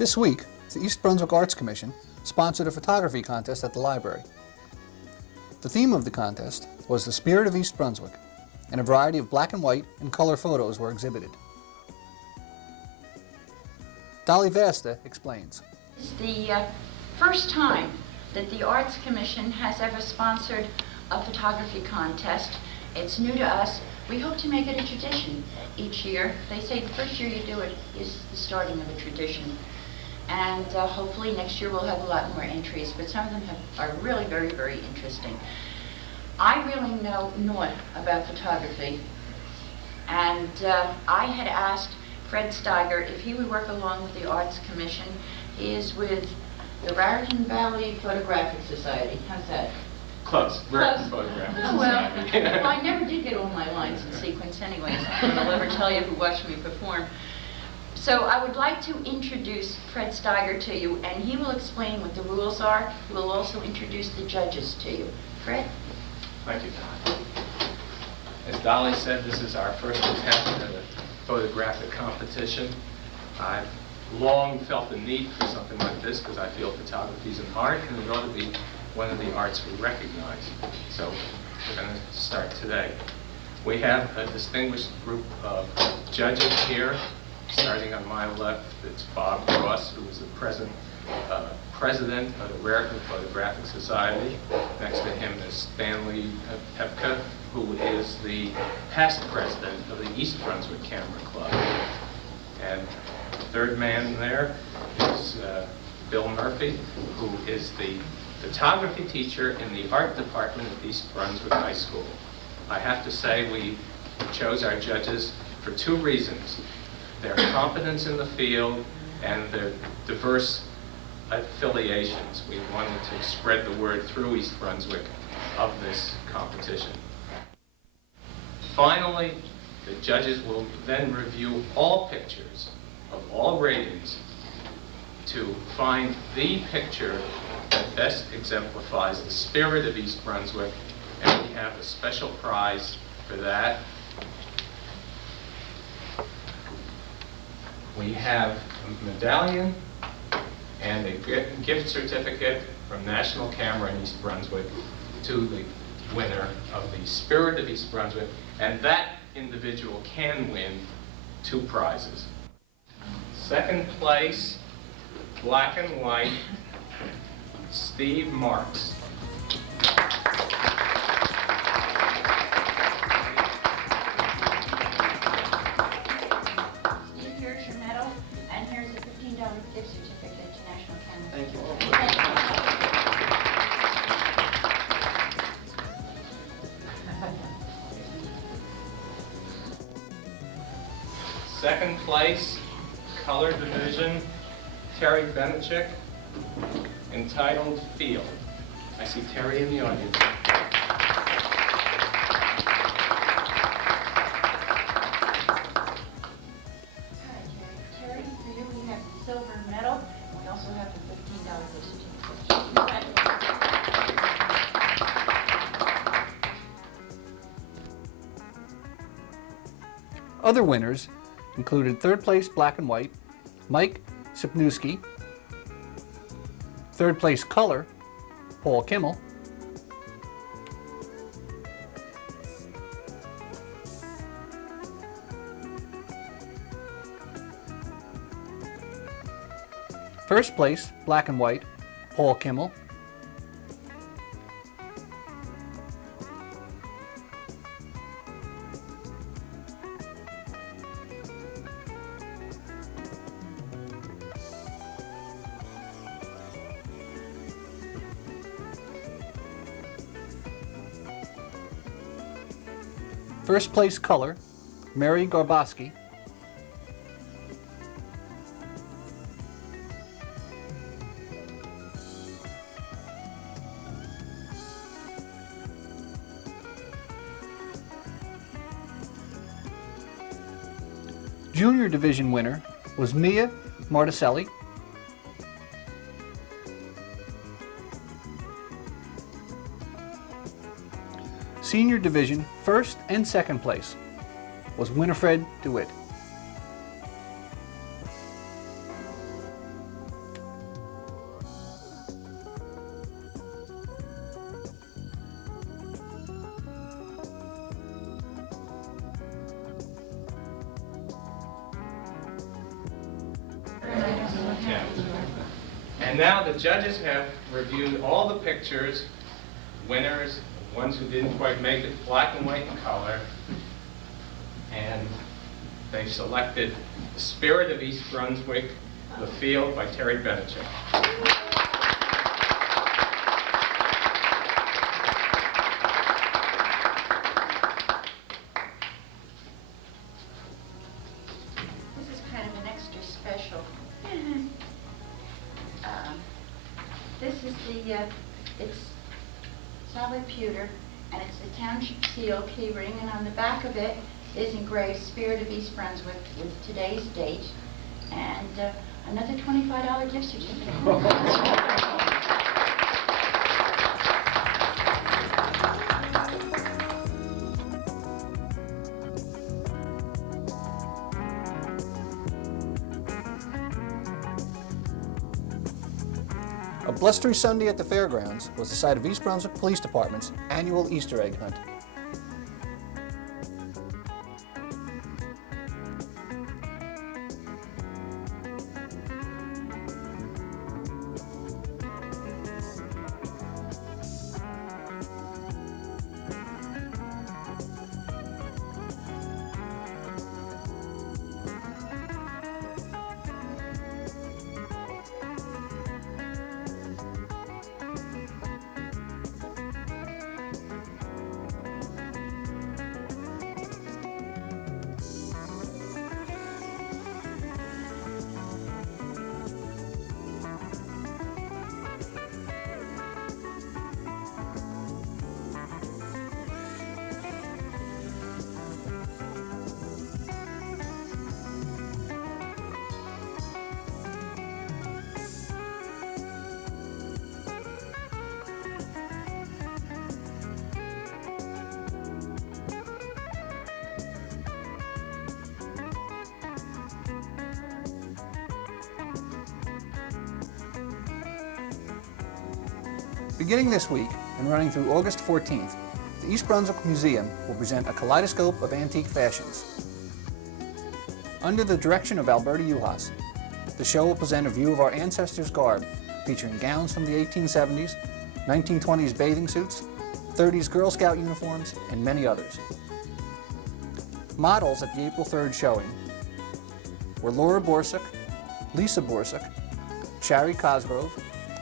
This week, the East Brunswick Arts Commission sponsored a photography contest at the library. The theme of the contest was the spirit of East Brunswick, and a variety of black and white and color photos were exhibited. Dolly Vasta explains. It's the first time that the Arts Commission has ever sponsored a photography contest. It's new to us. We hope to make it a tradition each year. They say the first year you do it is the starting of a tradition. And hopefully next year we'll have a lot more entries, but some of them are really very, very interesting. I really know naught about photography, and I had asked Fred Steiger if he would work along with the Arts Commission. He is with the Raritan Valley Photographic Society. How's that? Close. Raritan Photographic Society. Well, I never did get all my lines in sequence anyways. I don't know I'll ever tell you who watched me perform. So I would like to introduce Fred Steiger to you, and he will explain what the rules are. He will also introduce the judges to you. Fred? Thank you, Dolly. As Dolly said, this is our first attempt at a photographic competition. I've long felt the need for something like this because I feel photography is an art and it ought to be one of the arts we recognize. So we're going to start today. We have a distinguished group of judges here. Starting on my left, it's Bob Ross, who is the president of the Raritan Photographic Society. Next to him is Stanley Pepka, who is the past president of the East Brunswick Camera Club. And the third man there is Bill Murphy, who is the photography teacher in the art department at East Brunswick High School. I have to say we chose our judges for two reasons: their competence in the field and their diverse affiliations. We wanted to spread the word through East Brunswick of this competition. Finally, the judges will then review all pictures of all ratings to find the picture that best exemplifies the spirit of East Brunswick, and we have a special prize for that. We have a medallion and a gift certificate from National Camera in East Brunswick to the winner of the Spirit of East Brunswick, and that individual can win two prizes. Second place, black and white, Steve Marks. Gift certificate to National Camera. Thank you. Second place, color division, Terry Benechik, entitled Field. I see Terry in the audience. Other winners included third place black and white, Mike Sipnewski, third place color, Paul Kimmel, first place black and white, Paul Kimmel, first place color, Mary Garboski, junior division winner was Mia Marticelli, senior division first and second place was Winifred DeWitt. And now the judges have reviewed all the pictures, winners, ones who didn't quite make it, black and white and color, and they selected The Spirit of East Brunswick, The Field by Terry Benedict. This is kind of an extra special. This is it's solid pewter, and it's the township seal key ring, and on the back of it is engraved Spirit of East Brunswick with today's date, and another $25 gift certificate. A blustery Sunday at the fairgrounds was the site of East Brunswick Police Department's annual Easter egg hunt. Beginning this week and running through August 14th, the East Brunswick Museum will present a kaleidoscope of antique fashions. Under the direction of Alberta Uhas, the show will present a view of our ancestors' garb, featuring gowns from the 1870s, 1920s bathing suits, 30s Girl Scout uniforms, and many others. Models at the April 3rd showing were Laura Borsuk, Lisa Borsuk, Shari Cosgrove,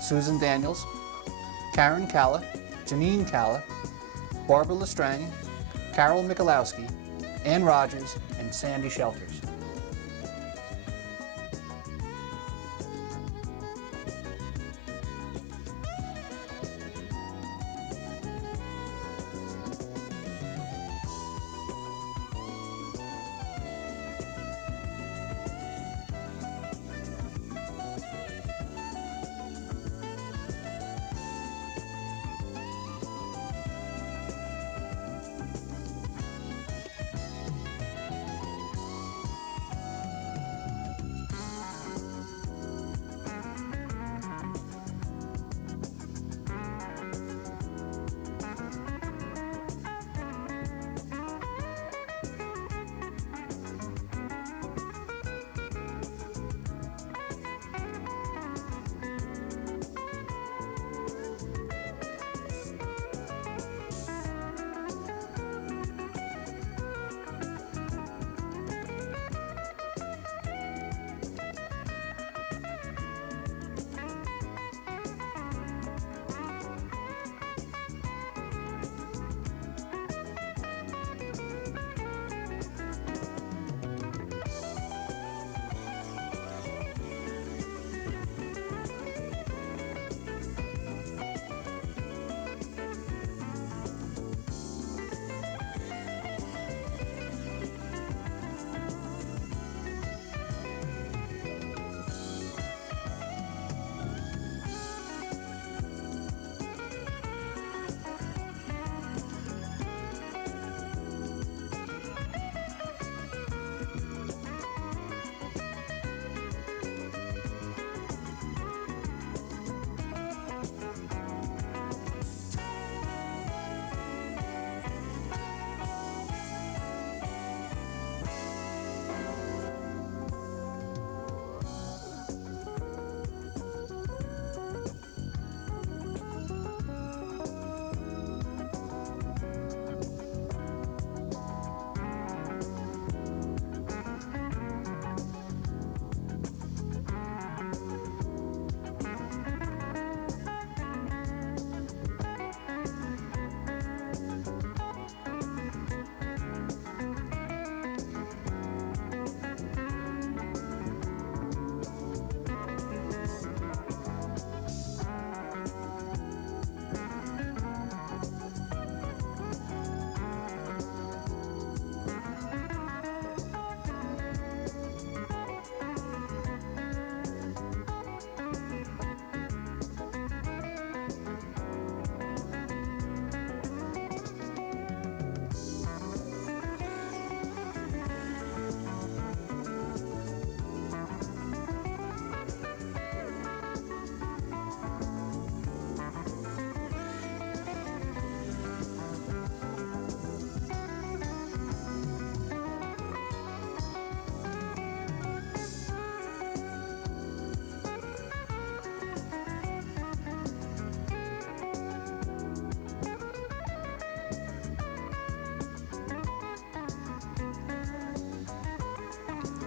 Susan Daniels, Karen Calla, Janine Calla, Barbara Lestrang, Carol Michalowski, Ann Rogers, and Sandy Shelters.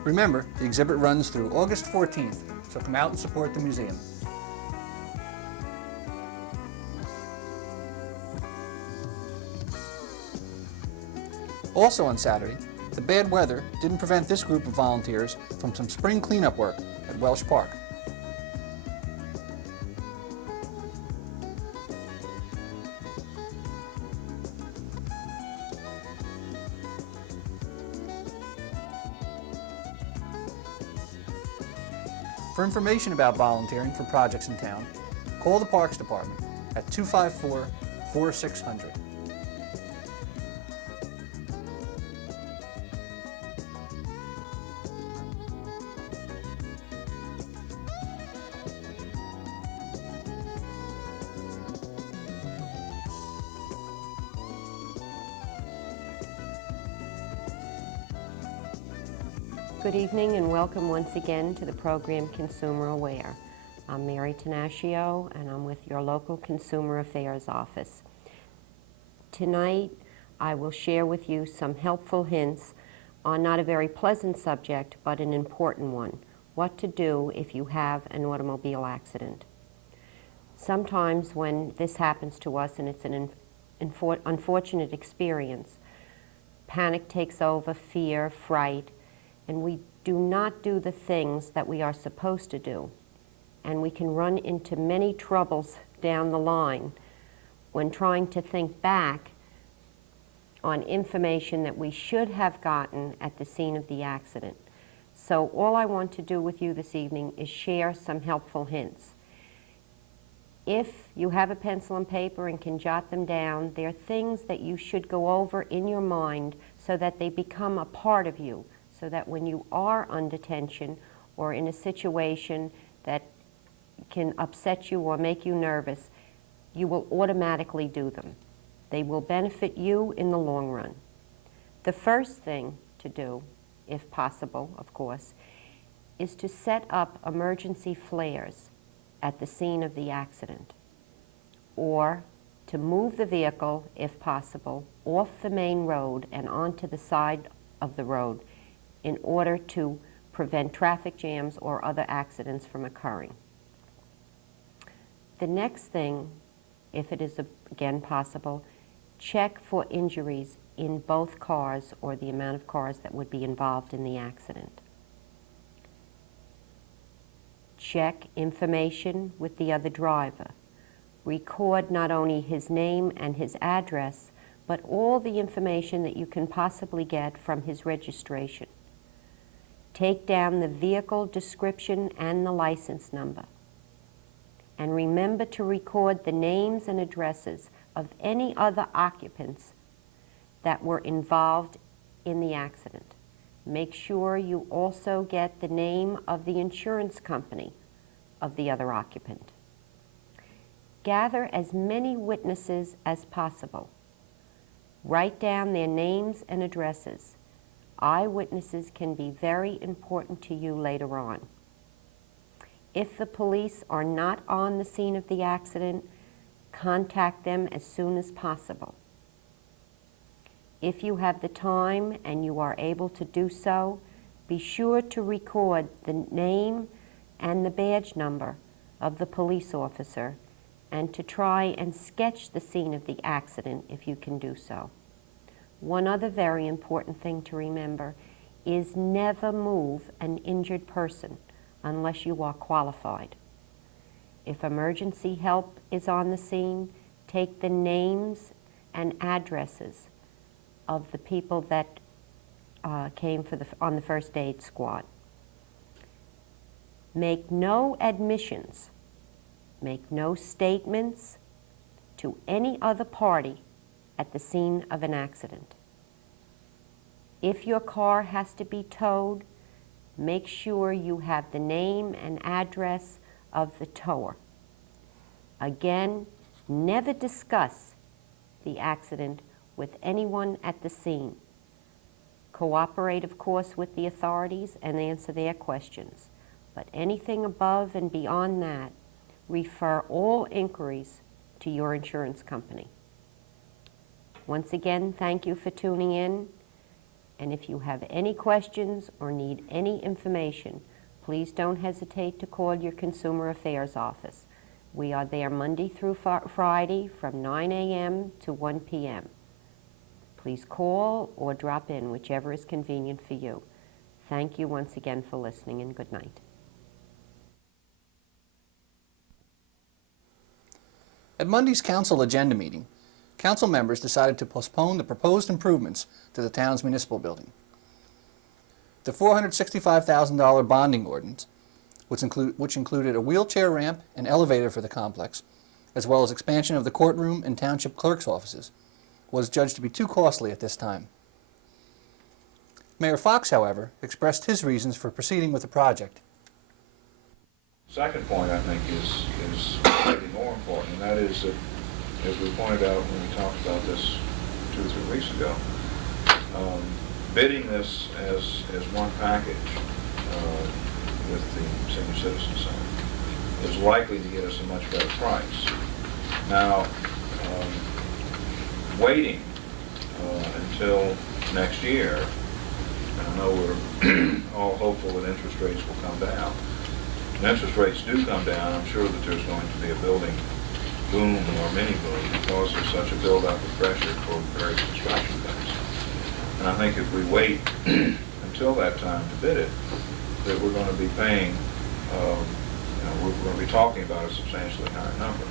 Remember, the exhibit runs through August 14th, so come out and support the museum. Also on Saturday, the bad weather didn't prevent this group of volunteers from some spring cleanup work at Welsh Park. For information about volunteering for projects in town, call the Parks Department at 254-4600. Good evening and welcome once again to the program Consumer Aware. I'm Mary Tenaccio and I'm with your local Consumer Affairs office. Tonight I will share with you some helpful hints on not a very pleasant subject but an important one: what to do if you have an automobile accident. Sometimes when this happens to us and it's an unfortunate experience, panic takes over, fear, fright, and we do not do the things that we are supposed to do. And we can run into many troubles down the line when trying to think back on information that we should have gotten at the scene of the accident. So all I want to do with you this evening is share some helpful hints. If you have a pencil and paper and can jot them down, there are things that you should go over in your mind so that they become a part of you, so that when you are under tension or in a situation that can upset you or make you nervous, you will automatically do them. They will benefit you in the long run. The first thing to do, if possible, of course, is to set up emergency flares at the scene of the accident, or to move the vehicle, if possible, off the main road and onto the side of the road in order to prevent traffic jams or other accidents from occurring. The next thing, if it is again possible, check for injuries in both cars or the amount of cars that would be involved in the accident. Check information with the other driver. Record not only his name and his address, but all the information that you can possibly get from his registration. Take down the vehicle description and the license number. And remember to record the names and addresses of any other occupants that were involved in the accident. Make sure you also get the name of the insurance company of the other occupant. Gather as many witnesses as possible. Write down their names and addresses. Eyewitnesses can be very important to you later on. If the police are not on the scene of the accident, contact them as soon as possible. If you have the time and you are able to do so, be sure to record the name and the badge number of the police officer and to try and sketch the scene of the accident if you can do so. One other very important thing to remember is never move an injured person unless you are qualified. If emergency help is on the scene, take the names and addresses of the people that came on the first aid squad. Make no admissions, make no statements to any other party at the scene of an accident. If your car has to be towed, make sure you have the name and address of the tower. Again, never discuss the accident with anyone at the scene. Cooperate, of course, with the authorities and answer their questions. But anything above and beyond that, refer all inquiries to your insurance company. Once again, thank you for tuning in. And if you have any questions or need any information, please don't hesitate to call your Consumer Affairs office. We are there Monday through Friday from 9 a.m. to 1 p.m. Please call or drop in, whichever is convenient for you. Thank you once again for listening, and good night. At Monday's council agenda meeting, council members decided to postpone the proposed improvements to the town's municipal building. The $465,000 bonding ordinance, which included a wheelchair ramp and elevator for the complex, as well as expansion of the courtroom and township clerk's offices, was judged to be too costly at this time. Mayor Fox, however, expressed his reasons for proceeding with the project. Second point, I think, is maybe more important, and that is that, as we pointed out when we talked about this 2 or 3 weeks ago, bidding this as one package with the Senior Citizen Center is likely to get us a much better price. Now, waiting until next year, and I know we're all hopeful that interest rates will come down. When interest rates do come down, I'm sure that there's going to be a building boom or mini boom because there's such a build-up of pressure for various construction things. And I think if we wait until that time to bid it, that we're going to be paying, we're going to be talking about a substantially higher number.